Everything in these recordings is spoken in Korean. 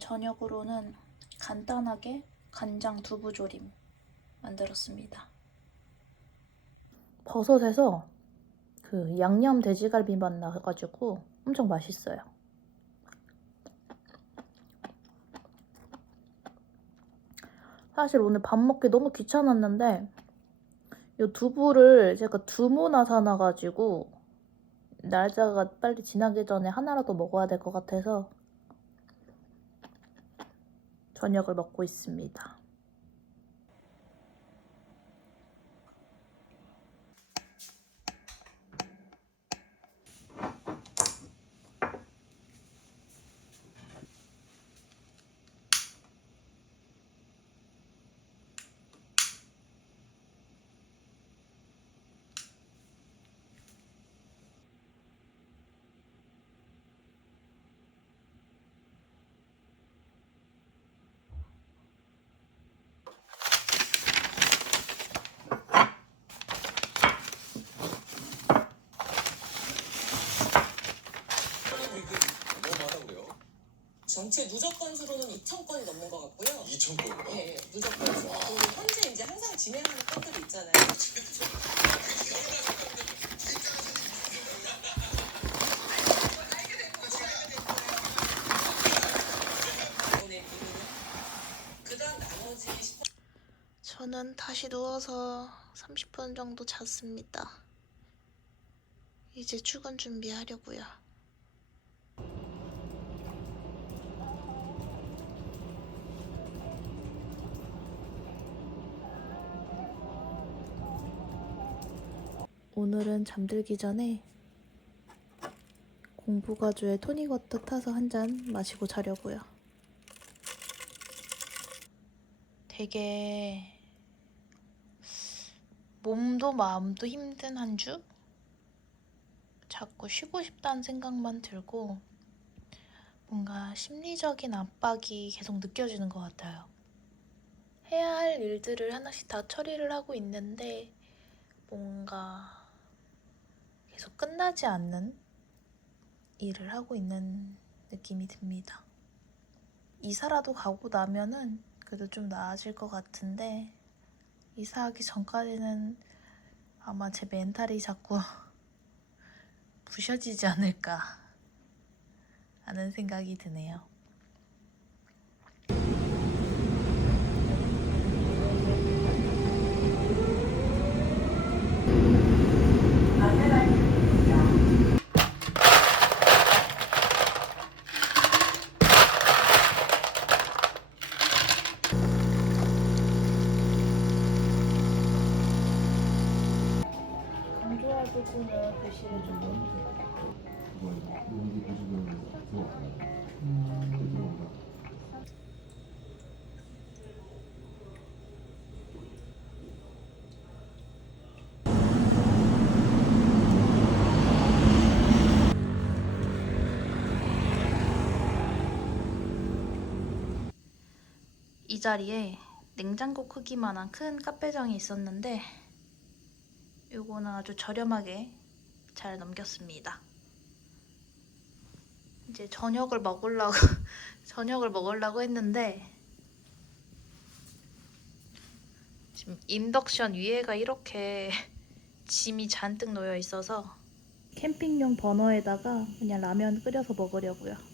저녁으로는 간단하게 간장 두부조림 만들었습니다. 버섯에서 그 양념 돼지갈비 맛 나가지고 엄청 맛있어요. 사실 오늘 밥 먹기 너무 귀찮았는데 이 두부를 제가 두모나 사놔가지고 날짜가 빨리 지나기 전에 하나라도 먹어야 될 것 같아서 저녁을 먹고 있습니다 그래요? 전체 누적 건수로는 2천 건이 넘는 것 같고요. 2천 건이요? 예, 예, 누적 건수. 그리고 현재 이제 항상 진행하는 건들이 있잖아요. 오늘 비밀은 그다음 나머지 10 저는 다시 누워서 30분 정도 잤습니다. 이제 출근 준비하려고요. 오늘은 잠들기 전에 공부가주에 토닉워터 타서 한 잔 마시고 자려고요. 되게 몸도 마음도 힘든 한 주? 자꾸 쉬고 싶다는 생각만 들고 뭔가 심리적인 압박이 계속 느껴지는 것 같아요. 해야 할 일들을 하나씩 다 처리를 하고 있는데 뭔가 계속 끝나지 않는 일을 하고 있는 느낌이 듭니다. 이사라도 가고 나면은 그래도 좀 나아질 것 같은데 이사하기 전까지는 아마 제 멘탈이 자꾸 부셔지지 않을까 하는 생각이 드네요. 이 자리에 냉장고 크기만한 큰 카페장이 있었는데 요거는 아주 저렴하게 잘 넘겼습니다. 이제 저녁을 먹으려고 저녁을 먹으려고 했는데 지금 인덕션 위에가 이렇게 짐이 잔뜩 놓여 있어서 캠핑용 버너에다가 그냥 라면 끓여서 먹으려고요.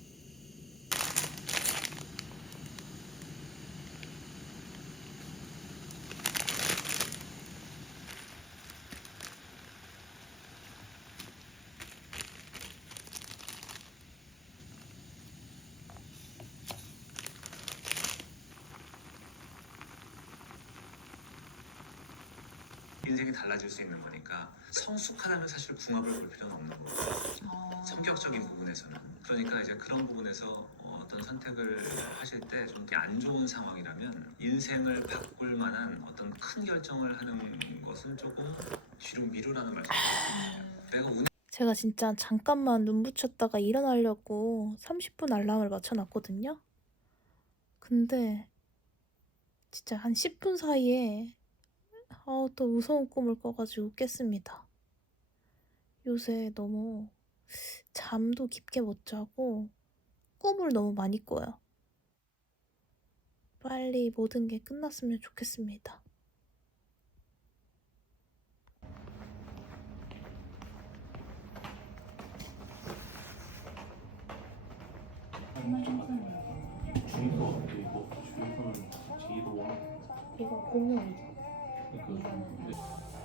인생이 달라질 수 있는 거니까 성숙하다면 사실 궁합을 볼 필요는 없는 거고 성격적인 부분에서는 그러니까 이제 그런 부분에서 어, 어떤 선택을 하실 때 좀 안 좋은 상황이라면 인생을 바꿀 만한 어떤 큰 결정을 하는 것은 조금 뒤로 미루라는 말씀입니다. 내가 운 제가 진짜 잠깐만 눈 붙였다가 일어나려고 30분 알람을 맞춰놨거든요. 근데 진짜 한 10분 사이에 아, 또 무서운 꿈을 꿔가지고 깼습니다. 요새 너무 잠도 깊게 못 자고 꿈을 너무 많이 꿔요. 빨리 모든 게 끝났으면 좋겠습니다. 이거 고무이죠? 嗯。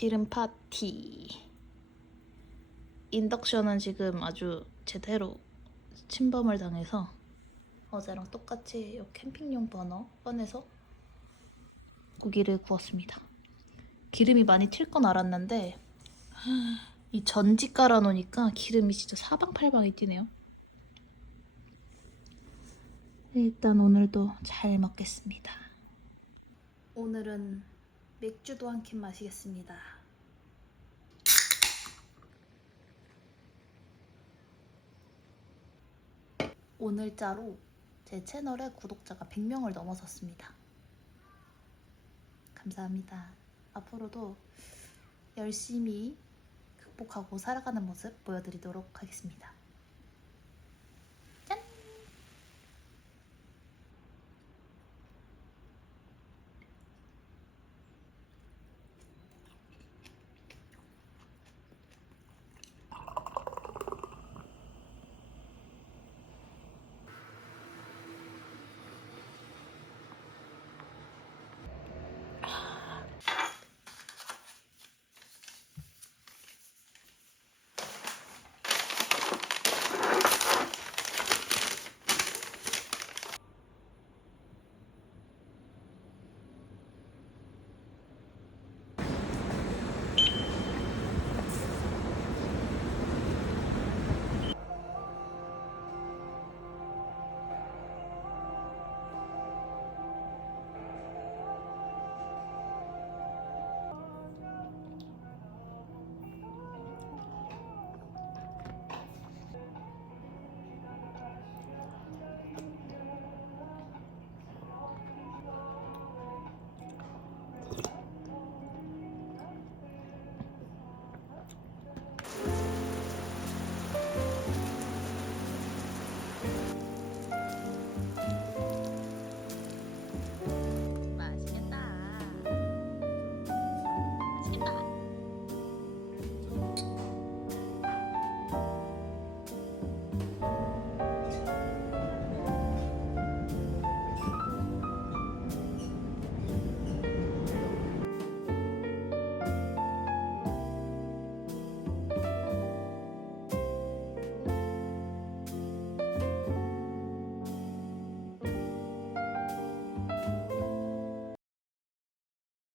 기름 파티. 인덕션은 지금 아주 제대로 침범을 당해서 어제랑 똑같이 요 캠핑용 버너 꺼내서 고기를 구웠습니다. 기름이 많이 튈 건 알았는데 이 전지 깔아 놓으니까 기름이 진짜 사방팔방이 튀네요. 일단 오늘도 잘 먹겠습니다. 오늘은 맥주도 한 캔 마시겠습니다. 오늘자로 제 채널에 구독자가 100명을 넘어섰습니다. 감사합니다. 앞으로도 열심히 극복하고 살아가는 모습 보여드리도록 하겠습니다.